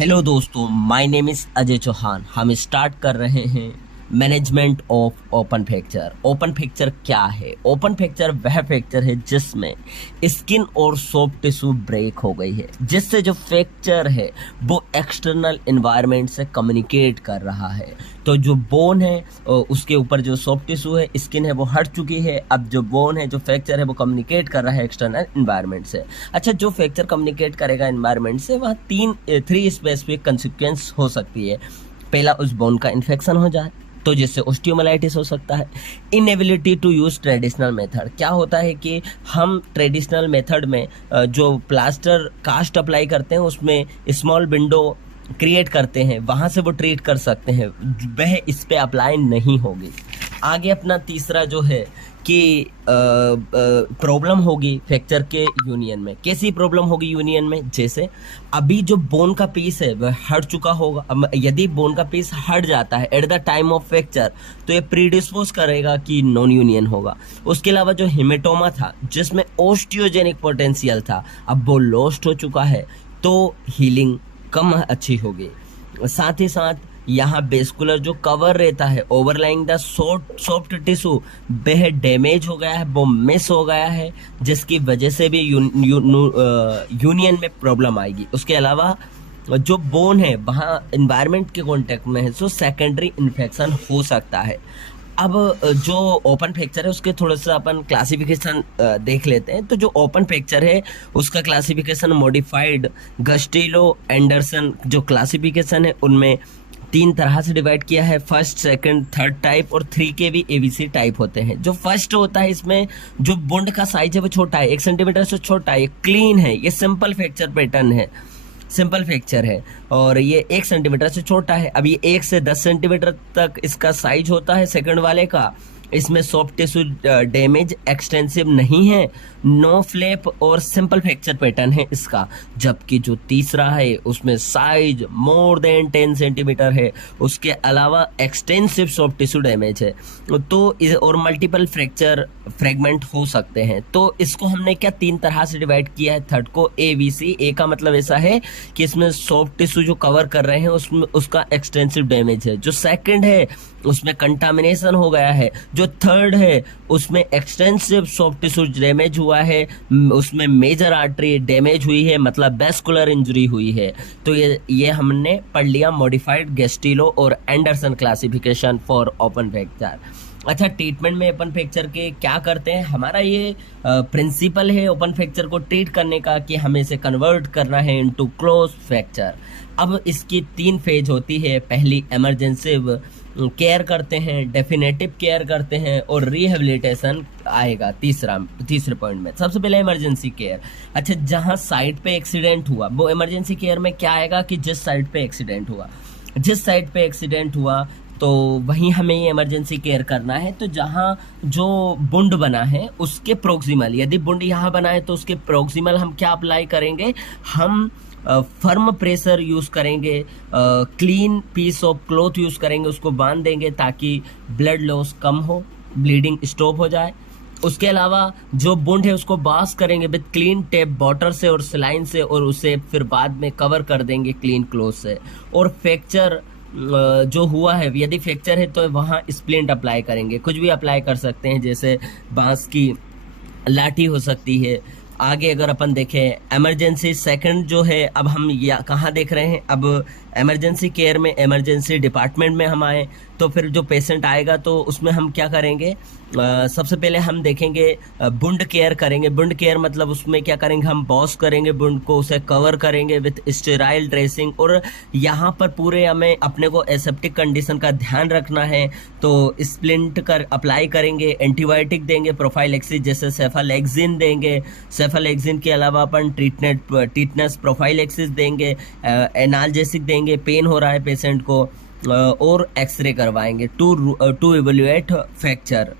Hello दोस्तों, my name is Ajay Chauhan. हम start कर रहे हैं management of open fracture. Open fracture क्या है? ओपन फ्रैक्चर वह फ्रैक्चर है जिसमें स्किन और सॉफ्ट टिश्यू ब्रेक हो गई है, जिससे जो फ्रैक्चर है वो एक्सटर्नल एनवायरनमेंट से कम्युनिकेट कर रहा है। तो जो बोन है उसके ऊपर जो सॉफ्ट टिश्यू है, स्किन है, वो हट चुकी है। अब जो बोन है, जो फ्रैक्चर है, वो कम्युनिकेट कर रहा है एक्सटर्नल एनवायरनमेंट से। अच्छा, जो फ्रैक्चर कम्युनिकेट करेगा एनवायरनमेंट से, वह थ्री स्पेसिफिक कंसिक्वेंस हो सकती है। पहला, उस बोन का इन्फेक्शन हो जाए तो जिससे ओस्टियोमाइलाइटिस हो सकता है। Inability to use traditional method, क्या होता है कि हम ट्रेडिशनल मेथड में जो प्लास्टर कास्ट अप्लाई करते हैं उसमें स्मॉल विंडो क्रिएट करते हैं, वहां से वो ट्रीट कर सकते हैं, वह इस पे अप्लाई नहीं होगी। आगे अपना तीसरा जो है कि प्रॉब्लम होगी फ्रैक्चर के यूनियन में। कैसी प्रॉब्लम होगी यूनियन में? जैसे अभी जो बोन का पीस है वह हट चुका होगा। यदि बोन का पीस हट जाता है at the time of fracture, तो ये प्रीडिस्पोज करेगा कि नॉन यूनियन होगा। उसके अलावा जो हेमेटोमा था जिसमें ओस्टियोजेनिक पोटेंशियल था, अब वो लॉस्ट हो चुका है, तो हीलिंग कम अच्छी होगी। साथ ही साथ यहाँ बेस्कुलर जो कवर रहता है ओवरलाइंग द सॉफ्ट टिश्यू, वह डैमेज हो गया है, वो मिस हो गया है, जिसकी वजह से भी यूनियन में प्रॉब्लम आएगी। उसके अलावा जो बोन है वहाँ एनवायरनमेंट के कांटेक्ट में है, सो सेकेंडरी इन्फेक्शन हो सकता है। अब जो ओपन फ्रैक्चर है उसके थोड़ा सा अपन क्लासिफिकेशन देख लेते हैं। तो जो ओपन फ्रैक्चर है उसका क्लासिफिकेशन मॉडिफाइड गस्टिलो एंडरसन जो क्लासिफिकेशन है उनमें 3 तरह से डिवाइड किया है। फर्स्ट, सेकंड, थर्ड टाइप और 3 के भी एबीसी टाइप होते हैं। जो फर्स्ट होता है, इसमें जो बुंड का साइज है वो छोटा है, 1 सेंटीमीटर से छोटा है, क्लीन है, ये सिंपल फ्रैक्चर पैटर्न है, सिंपल फ्रैक्चर है और ये 1 सेंटीमीटर से छोटा है। अब ये 1 से 10 सेंटीमीटर तक इसका साइज होता है सेकंड वाले का। इसमें सॉफ्ट टिश्यू डैमेज एक्सटेंसिव नहीं है, नो फ्लैप और सिंपल फ्रैक्चर पैटर्न है इसका। जबकि जो तीसरा है उसमें साइज मोर देन 10 सेंटीमीटर है, उसके अलावा एक्सटेंसिव सॉफ्ट टिश्यू डैमेज है, तो और मल्टीपल फ्रैक्चर फ्रेगमेंट हो सकते हैं। तो इसको हमने क्या 3 तरह से डिवाइड किया है थर्ड को, ए बी सी। ए का मतलब ऐसा है कि इसमें सॉफ्ट टिश्यू जो कवर कर रहे हैं उसमें उसका एक्सटेंसिव डैमेज है। जो सेकंड है उसमें कंटामिनेशन हो गया है। जो थर्ड है उसमें एक्सटेंसिव सॉफ्ट टिश्यू डैमेज हुआ है, उसमें मेजर आर्टरी डैमेज हुई है, मतलब वेस्कुलर इंजरी हुई है। तो ये हमने पढ़ लिया मॉडिफाइड गेस्टिलो और Anderson classification for open fracture. अच्छा, ट्रीटमेंट में ओपन फ्रैक्चर के क्या करते हैं? हमारा ये प्रिंसिपल है ओपन फ्रैक्चर को ट्रीट करने का कि हमें इसे कन्वर्ट करना है इनटू क्लोज फ्रैक्चर। अब इसकी 3 फेज होती है। पहली, इमरजेंसिव केयर करते हैं, डेफिनेटिव केयर करते हैं और रिहेबिलिटेशन आएगा तीसरे पॉइंट में। सबसे पहले इमरजेंसी केयर। अच्छा, जहां साइट पे एक्सीडेंट हुआ, वो इमरजेंसी केयर में क्या आएगा कि जिस साइट पे एक्सीडेंट हुआ तो वहीं हमें ये इमरजेंसी केयर करना है। तो जहाँ जो बुंड बना है उसके प्रोक्सिमल, यदि बुंड यहाँ बना है तो उसके प्रोक्सिमल हम क्या अप्लाई करेंगे? हम फर्म प्रेशर यूज करेंगे, clean piece of cloth use करेंगे, उसको बांध देंगे ताकि ब्लड लॉस कम हो, ब्लीडिंग स्टॉप हो जाए। उसके अलावा जो बुंड है उसको बास करेंगे विद क्लीन टेप बॉटर से और सिलाइन से, और उसे फिर बाद में कवर कर देंगे क्लीन क्लॉथ से। और फ्रैक्चर जो हुआ है, यदि फ्रैक्चर है तो वहाँ स्प्लिंट अप्लाई करेंगे, कुछ भी अप्लाई कर सकते हैं, जैसे बांस की लाठी हो सकती है। आगे अगर अपन देखें इमरजेंसी सेकंड जो है, अब हम कहाँ देख रहे हैं? अब इमरजेंसी केयर में, इमरजेंसी डिपार्टमेंट में हम आए तो फिर जो पेशेंट आएगा तो उसमें हम क्या करेंगे? सबसे पहले हम देखेंगे बुंड केयर करेंगे। बुंड केयर मतलब उसमें क्या करेंगे? हम बॉस करेंगे बुंड को, उसे कवर करेंगे विथ स्टेराइल ड्रेसिंग। और यहाँ पर पूरे हमें अपने को एसेप्टिक कंडीशन का ध्यान रखना है, तो स्प्लिंट कर अप्लाई करेंगे, एंटीबायोटिक देंगे, प्रोफाइलैक्सिस जैसे सेफालेक्सिन देंगे। सेफालेक्सिन के अलावा अपन टीटनस प्रोफाइलैक्सिस देंगे, एनाल्जेसिक देंगे, पेन हो रहा है पेशेंट को, और एक्सरे करवाएंगे टू इवेल्युएट फ्रैक्चर।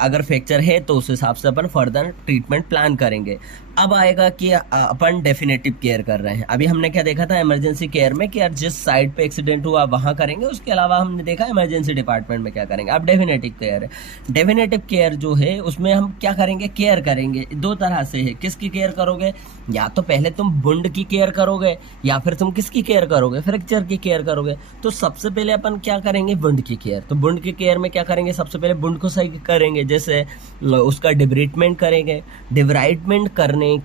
अगर फ्रैक्चर है तो उस हिसाब से अपन फर्दर ट्रीटमेंट प्लान करेंगे। अब आएगा कि अपन डेफिनेटिव केयर कर रहे हैं। अभी हमने क्या देखा था इमरजेंसी केयर में कि यार जिस साइड पे एक्सीडेंट हुआ वहां करेंगे, उसके अलावा हमने देखा इमरजेंसी डिपार्टमेंट में क्या करेंगे। अब डेफिनेटिव केयर है। डेफिनेटिव केयर जो है उसमें हम क्या करेंगे, केयर करेंगे दो तरह से है। किसकी केयर करोगे, या तो पहले तुम वुंड की केयर करोगे या फिर तुम किसकी केयर करोगे, फ्रैक्चर की केयर करोगे। तो सबसे पहले अपन क्या करेंगे, वुंड की केयर। तो वुंड की केयर में क्या करेंगे, सबसे पहले वुंड को सही करेंगे, जैसे उसका डिब्राइटमेंट करेंगे। डिब्राइटमेंट करने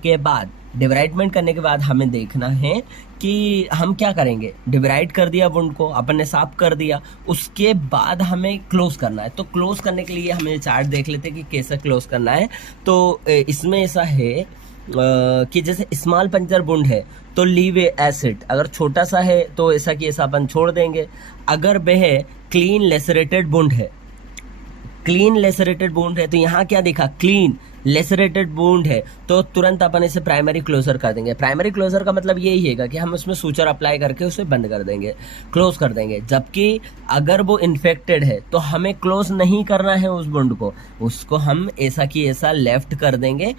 के बाद हमें देखना है कि हम क्या करेंगे। डिब्राइट कर दिया वुंड को, अपन ने साफ कर दिया, उसके बाद हमें क्लोज करना है। तो क्लोज करने के लिए हमें चार्ट देख लेते हैं कि कैसे क्लोज करना है। तो इसमें ऐसा है कि जैसे स्मॉल पंचर वुंड है तो लीव एसिड, अगर छोटा सा है तो ऐसा कि ऐसा अपन छोड़ देंगे। अगर वह क्लीन लेसरेटेड वुंड है, क्लीन लेसरेटेड वुंड है, तो यहाँ क्या दिखा, क्लीन लेसरेटेड वुंड है, तो तुरंत अपन इसे प्राइमरी क्लोजर कर देंगे। प्राइमरी क्लोजर का मतलब यही है कि हम उसमें सूचर अप्लाई करके उसे बंद कर देंगे, क्लोज कर देंगे। जबकि अगर वो इन्फेक्टेड है तो हमें क्लोज नहीं करना है उस वुंड को, उसको हम ऐसा कि ऐसा लेफ्ट कर देंगे,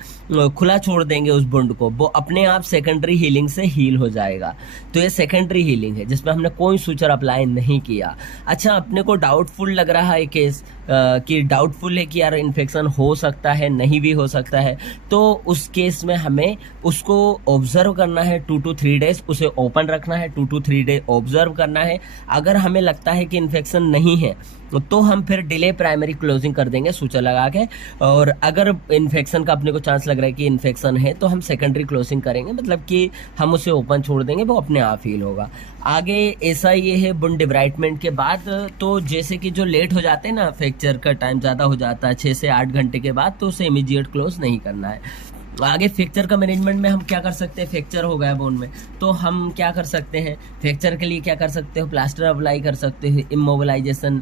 खुला छोड़ देंगे उस वुंड को, वो अपने आप सेकेंडरी हीलिंग से हील हो जाएगा। तो ये सेकेंडरी हीलिंग है जिसमें हमने कोई सूचर अप्लाई नहीं किया। अच्छा, अपने को डाउटफुल लग रहा है केस, कि डाउटफुल है कि यार इन्फेक्शन हो सकता है, नहीं भी हो सकता है, तो उस केस में हमें उसको ऑब्जर्व करना है 2 to 3 डेज, उसे ओपन रखना है, 2 to 3 डे ऑब्जर्व करना है। अगर हमें लगता है कि इन्फेक्शन नहीं है तो हम फिर डिले प्राइमरी क्लोजिंग कर देंगे सूचर लगा के। और अगर इन्फेक्शन का अपने को चांस लग रहा है कि इन्फेक्शन है तो हम सेकेंडरी क्लोजिंग करेंगे, मतलब कि हम उसे ओपन छोड़ देंगे, वो अपने आप हील होगा। आगे ऐसा ये है वुंड डिब्राइटमेंट के बाद, तो जैसे कि जो लेट हो जाते हैं ना, फ्रैक्चर का टाइम ज़्यादा हो जाता है 6 से 8 घंटे के बाद, तो उसे इमीडिएट क्लोज नहीं करना है। आगे फ्रैक्चर का मैनेजमेंट में हम क्या कर सकते हैं, फ्रैक्चर हो गया बोन में तो हम क्या कर सकते हैं, फ्रैक्चर के लिए क्या कर सकते हो, प्लास्टर अप्लाई कर सकते हो, इमोबिलाइजेशन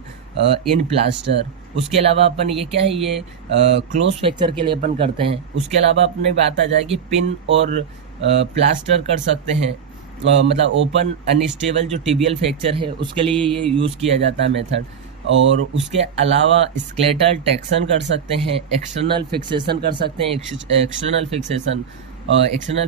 इन प्लास्टर। उसके अलावा अपन ये क्या है, ये क्लोज फ्रैक्चर के लिए अपन करते हैं। उसके अलावा अपने बात आ जाएगी पिन और प्लास्टर कर सकते हैं, मतलब ओपन अनस्टेबल जो टिबियल फ्रैक्चर है उसके लिए ये यूज़ किया जाता है मेथड। और उसके अलावा स्केलेटल टेक्शन कर सकते हैं, एक्सटर्नल फिक्सेशन कर सकते हैं। एक्सटर्नल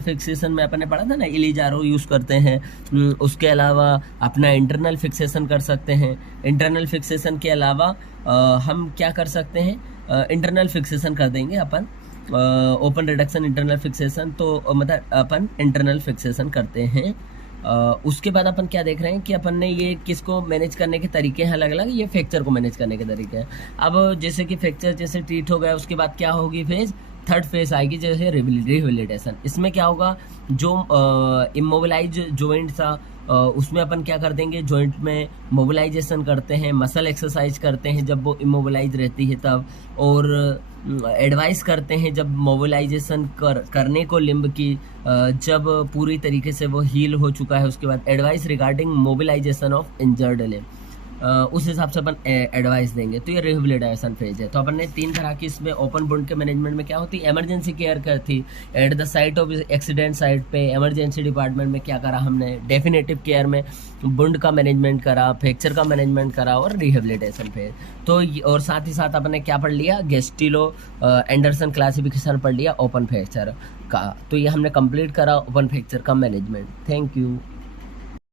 फिक्सेशन में अपन ने पढ़ा था ना, इलीजारो यूज़ करते हैं। उसके अलावा अपना इंटरनल फिक्सेशन कर सकते हैं। इंटरनल फिक्सेशन के अलावा हम क्या कर सकते हैं, इंटरनल फिक्सेशन कर देंगे अपन, ओपन रिडक्शन इंटरनल फिक्सेशन, तो मतलब अपन इंटरनल फिक्सेशन करते हैं। उसके बाद अपन क्या देख रहे हैं कि अपन ने ये किसको मैनेज करने के तरीके हैं अलग अलग, ये फ्रैक्चर को मैनेज करने के तरीके हैं। अब जैसे कि फ्रैक्चर जैसे ट्रीट हो गया, उसके बाद क्या होगी फेज, थर्ड फेज आएगी जैसे रिहेबिलिटेशन। इसमें क्या होगा, जो इमोबिलाइज जॉइंट था उसमें अपन क्या कर देंगे, जॉइंट में मोबिलाइजेशन करते हैं, मसल एक्सरसाइज करते हैं जब वो इमोबिलाइज रहती है तब, और एडवाइस करते हैं जब मोबिलाइजेशन करने को लिम्ब की, जब पूरी तरीके से वो हील हो चुका है उसके बाद advice regarding mobilisation of injured limb, उस हिसाब से अपन एडवाइस देंगे। तो ये रिहेबिलिटेशन फेज है। तो अपन ने 3 तरह की इसमें ओपन वुंड के मैनेजमेंट में क्या होती है, इमरजेंसी केयर कर थी at the site of accident site पे, इमरजेंसी डिपार्टमेंट में क्या करा हमने, डेफिनेटिव केयर में वुंड का मैनेजमेंट करा, फ्रैक्चर का मैनेजमेंट करा, और रिहेबिलिटेशन फेज। तो और साथ ही साथ अपन ने क्या पढ़ लिया, गेस्टिलो एंडरसन क्लासिफिकेशन पढ़ लिया ओपन फ्रैक्चर का। तो ये हमने कंप्लीट करा ओपन फ्रैक्चर का मैनेजमेंट। Thank you.